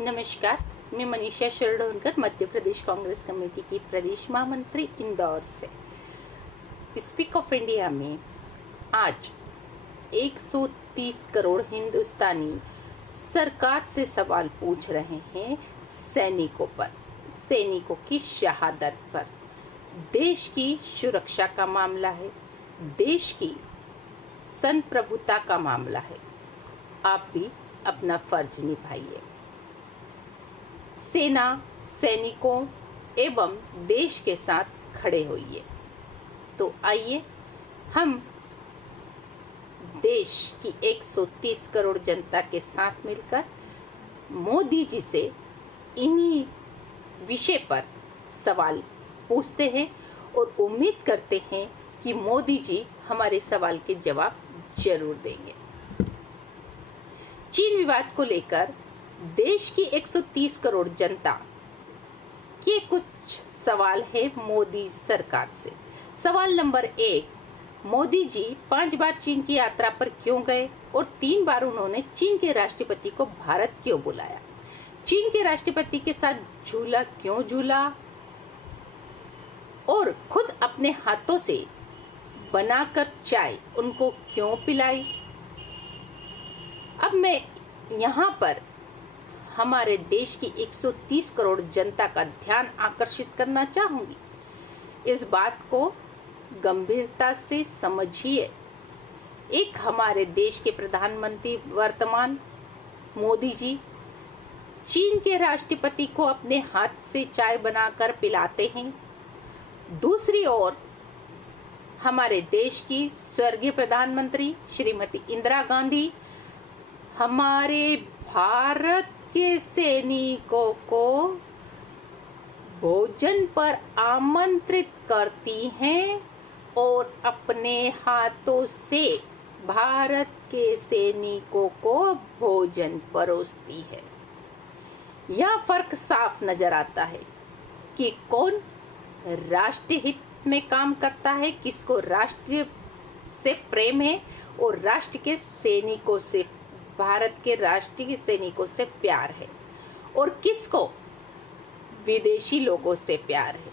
नमस्कार, मैं मनीषा शिरडोनकर मध्य प्रदेश कांग्रेस कमेटी की प्रदेश महामंत्री इंदौर से। स्पीक ऑफ इंडिया में आज 130 करोड़ हिंदुस्तानी सरकार से सवाल पूछ रहे हैं सैनिकों की शहादत पर। देश की सुरक्षा का मामला है, देश की संप्रभुता का मामला है। आप भी अपना फर्ज निभाइए। सेना, सैनिकों एवं देश के साथ खड़े होइए। तो आइए हम देश की 130 करोड़ जनता के साथ मिलकर मोदी जी से इन्हीं विषय पर सवाल पूछते हैं और उम्मीद करते हैं कि मोदी जी हमारे सवाल के जवाब जरूर देंगे। चीन विवाद को लेकर देश की 130 करोड़ जनता के कुछ सवाल है मोदी सरकार से। सवाल नंबर 1, मोदी जी 5 बार चीन की यात्रा पर क्यों गए और 3 बार उन्होंने चीन के राष्ट्रपति को भारत क्यों बुलाया? चीन के राष्ट्रपति के साथ झूला क्यों झूला और खुद अपने हाथों से बनाकर चाय उनको क्यों पिलाई? अब मैं यहाँ पर हमारे देश की 130 करोड़ जनता का ध्यान आकर्षित करना चाहूंगी। इस बात को गंभीरता से समझिए। एक हमारे देश के प्रधानमंत्री वर्तमान मोदी जी चीन के राष्ट्रपति को अपने हाथ से चाय बनाकर पिलाते हैं। दूसरी ओर हमारे देश की स्वर्गीय प्रधानमंत्री श्रीमती इंदिरा गांधी हमारे भारत के सैनिकों को भोजन पर आमंत्रित करती हैं और अपने हाथों से भारत के सैनिकों को भोजन परोसती है। यह फर्क साफ नजर आता है कि कौन राष्ट्र हित में काम करता है, किसको राष्ट्र से प्रेम है और राष्ट्र के सैनिकों से, भारत के राष्ट्रीय सैनिकों से प्यार है और किसको विदेशी लोगों से प्यार है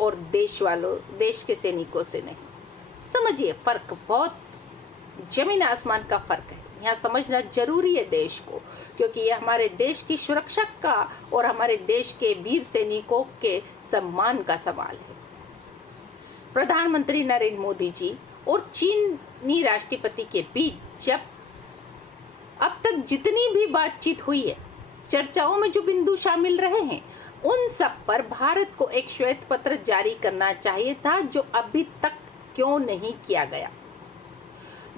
और देश के सैनिकों से नहीं। समझिए, फर्क बहुत जमीन आसमान का फर्क है। यहाँ समझना जरूरी है देश को, क्योंकि ये हमारे देश की सुरक्षा का और हमारे देश के वीर सैनिकों के सम्मान का सवाल है। प्रधानमंत्री नरेंद्र मोदी जी और चीनी राष्ट्रपति के बीच जब अब तक जितनी भी बातचीत हुई है, चर्चाओं में जो बिंदु शामिल रहे हैं, उन सब पर भारत को एक श्वेत पत्र जारी करना चाहिए था, जो अभी तक क्यों नहीं किया गया।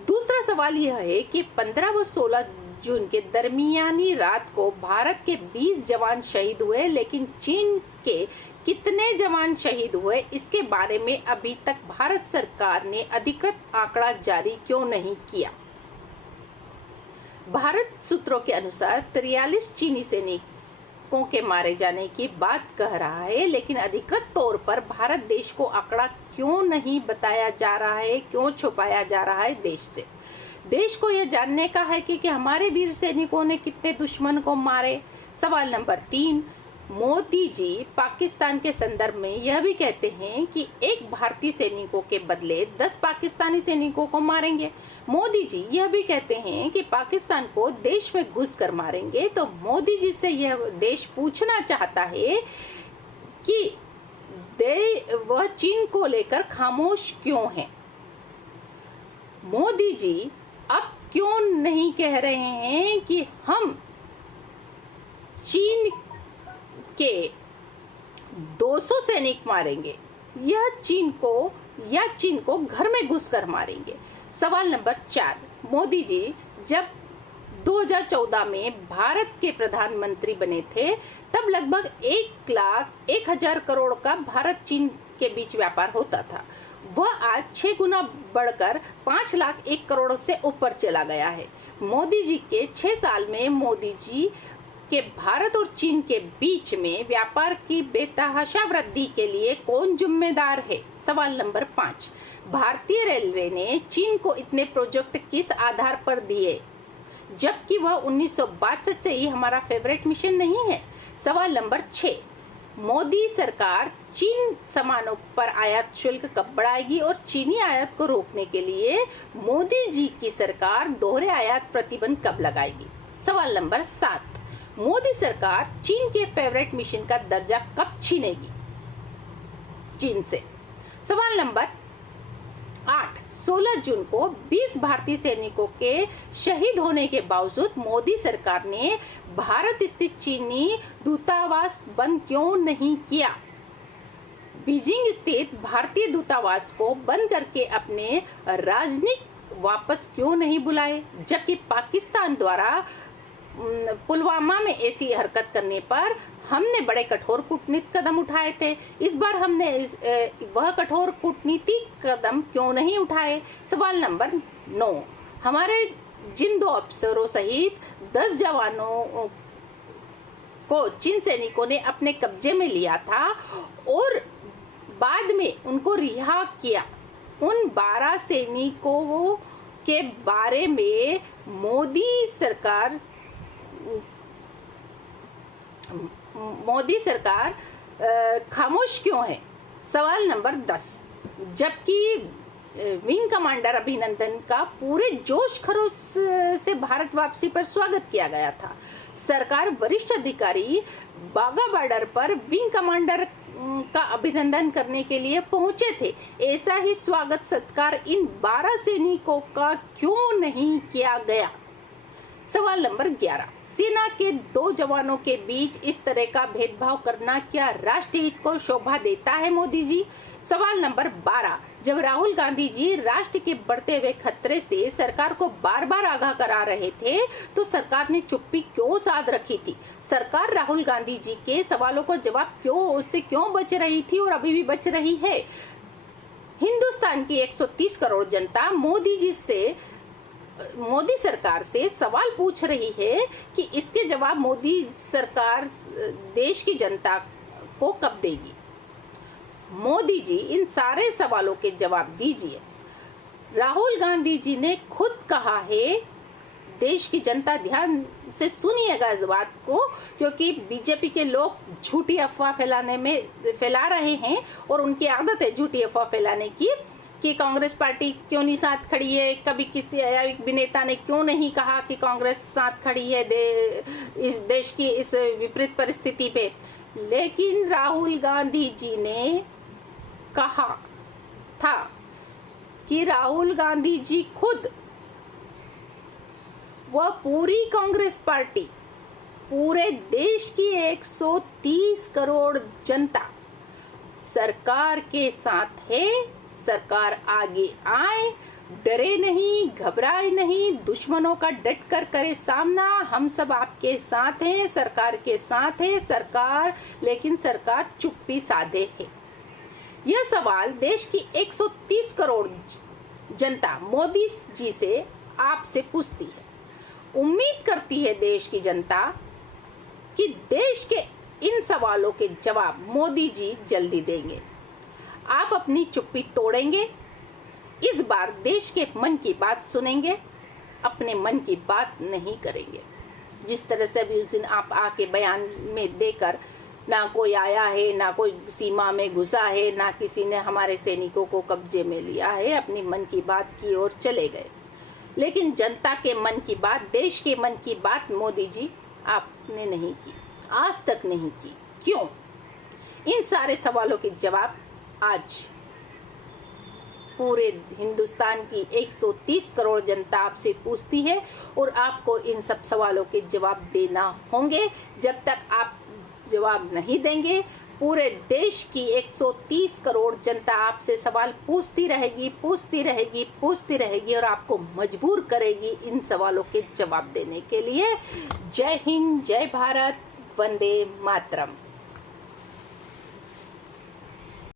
दूसरा सवाल यह है कि 15 व 16 जून के दरमियानी रात को भारत के 20 जवान शहीद हुए, लेकिन चीन के कितने जवान शहीद हुए इसके बारे में अभी तक भारत सरकार ने अधिकृत आंकड़ा जारी क्यों नहीं किया। भारत सूत्रों के अनुसार 43 चीनी सैनिकों के मारे जाने की बात कह रहा है, लेकिन अधिकृत तौर पर भारत देश को आंकड़ा क्यों नहीं बताया जा रहा है, क्यों छुपाया जा रहा है देश से? देश को यह जानने का है कि हमारे वीर सैनिकों ने कितने दुश्मन को मारे। सवाल नंबर 3, मोदी जी पाकिस्तान के संदर्भ में यह भी कहते हैं कि एक भारतीय सैनिकों के बदले 10 पाकिस्तानी सैनिकों को मारेंगे। मोदी जी यह भी कहते हैं कि पाकिस्तान को देश में घुस कर मारेंगे। तो मोदी जी से यह देश पूछना चाहता है कि वह चीन को लेकर खामोश क्यों है। मोदी जी अब क्यों नहीं कह रहे हैं कि हम चीन के 200 सैनिक मारेंगे या चीन को घर में घुसकर मारेंगे। सवाल नंबर 4, मोदी जी जब 2014 में भारत के प्रधानमंत्री बने थे, तब लगभग 1,01,000 करोड़ का भारत चीन के बीच व्यापार होता था। वह आज 6 गुना बढ़कर 5,01,000 करोड़ से ऊपर चला गया है। मोदी जी के 6 साल में मोदी जी के भारत और चीन के बीच में व्यापार की बेतहाशा वृद्धि के लिए कौन जिम्मेदार है? सवाल नंबर 5, भारतीय रेलवे ने चीन को इतने प्रोजेक्ट किस आधार पर दिए जबकि वह 1962 से ही हमारा फेवरेट मिशन नहीं है। सवाल नंबर 6, मोदी सरकार चीन सामानों पर आयात शुल्क कब बढ़ाएगी और चीनी आयात को रोकने के लिए मोदी जी की सरकार दोहरे आयात प्रतिबंध कब लगाएगी? सवाल नंबर 7, मोदी सरकार चीन के फेवरेट मिशन का दर्जा कब छीनेगी चीन से? सवाल नंबर 8, 16 जून को 20 भारतीय सैनिकों के शहीद होने के बावजूद मोदी सरकार ने भारत स्थित चीनी दूतावास बंद क्यों नहीं किया? बीजिंग स्थित भारतीय दूतावास को बंद करके अपने राजनयिक वापस क्यों नहीं बुलाए? जबकि पाकिस्तान द्वारा पुलवामा में ऐसी हरकत करने पर हमने बड़े कठोर कूटनीतिक कदम उठाए थे। इस बार हमने वह कठोर कूटनीतिक कदम क्यों नहीं उठाए? सवाल नंबर 9, हमारे जिन 2 अफसरों सहित 10 जवानों को चीन सैनिकों ने अपने कब्जे में लिया था और बाद में उनको रिहा किया, उन 12 सैनिकों के बारे में मोदी सरकार खामोश क्यों है? सवाल नंबर 10, जबकि विंग कमांडर अभिनंदन का पूरे जोश खरोश से भारत वापसी पर स्वागत किया गया था, सरकार वरिष्ठ अधिकारी बाघा बॉर्डर पर विंग कमांडर का अभिनंदन करने के लिए पहुंचे थे। ऐसा ही स्वागत सत्कार इन 12 सैनिकों का क्यों नहीं किया गया? सवाल नंबर 11, सेना के 2 जवानों के बीच इस तरह का भेदभाव करना क्या राष्ट्रीय हित को शोभा देता है मोदी जी? सवाल नंबर 12, जब राहुल गांधी जी राष्ट्र के बढ़ते हुए खतरे से सरकार को बार बार आगाह करा रहे थे तो सरकार ने चुप्पी क्यों साध रखी थी? सरकार राहुल गांधी जी के सवालों को जवाब क्यों बच रही थी और अभी भी बच रही है? हिंदुस्तान की 130 करोड़ जनता मोदी सरकार से सवाल पूछ रही है कि इसके जवाब मोदी सरकार देश की जनता को कब देगी? मोदी जी इन सारे सवालों के जवाब दीजिए। राहुल गांधी जी ने खुद कहा है, देश की जनता ध्यान से सुनिएगा इस बात को, क्योंकि बीजेपी के लोग झूठी अफवाह फैला रहे हैं और उनकी आदत है झूठी अफवाह फैलाने की कि कांग्रेस पार्टी क्यों नहीं साथ खड़ी है। कभी किसी अभिनेता ने क्यों नहीं कहा कि कांग्रेस साथ खड़ी है इस देश की इस विपरीत परिस्थिति पे। लेकिन राहुल गांधी जी ने कहा था कि राहुल गांधी जी खुद वह पूरी कांग्रेस पार्टी, पूरे देश की 130 करोड़ जनता सरकार के साथ है। सरकार आगे आए, डरे नहीं, घबराए नहीं, दुश्मनों का डट कर करे सामना। हम सब आपके साथ हैं, सरकार के साथ है लेकिन सरकार चुप्पी साधे है। यह सवाल देश की 130 करोड़ जनता मोदी जी से आपसे पूछती है। उम्मीद करती है देश की जनता कि देश के इन सवालों के जवाब मोदी जी जल्दी देंगे। आप अपनी चुप्पी तोड़ेंगे, इस बार देश के मन की बात सुनेंगे, अपने मन की बात नहीं करेंगे। जिस तरह से भी उस दिन आप आके बयान में देकर ना कोई आया है, ना कोई सीमा में घुसा है, ना किसी ने हमारे सैनिकों को कब्जे में लिया है, अपनी मन की बात की और चले गए। लेकिन जनता के मन की बात, देश के मन की बात मोदी जी आपने नहीं की, आज तक नहीं की। क्यों? इन सारे सवालों के जवाब आज पूरे हिंदुस्तान की 130 करोड़ जनता आपसे पूछती है और आपको इन सब सवालों के जवाब देना होंगे। जब तक आप जवाब नहीं देंगे, पूरे देश की 130 करोड़ जनता आपसे सवाल पूछती रहेगी और आपको मजबूर करेगी इन सवालों के जवाब देने के लिए। जय हिंद, जय भारत, वंदे मातरम।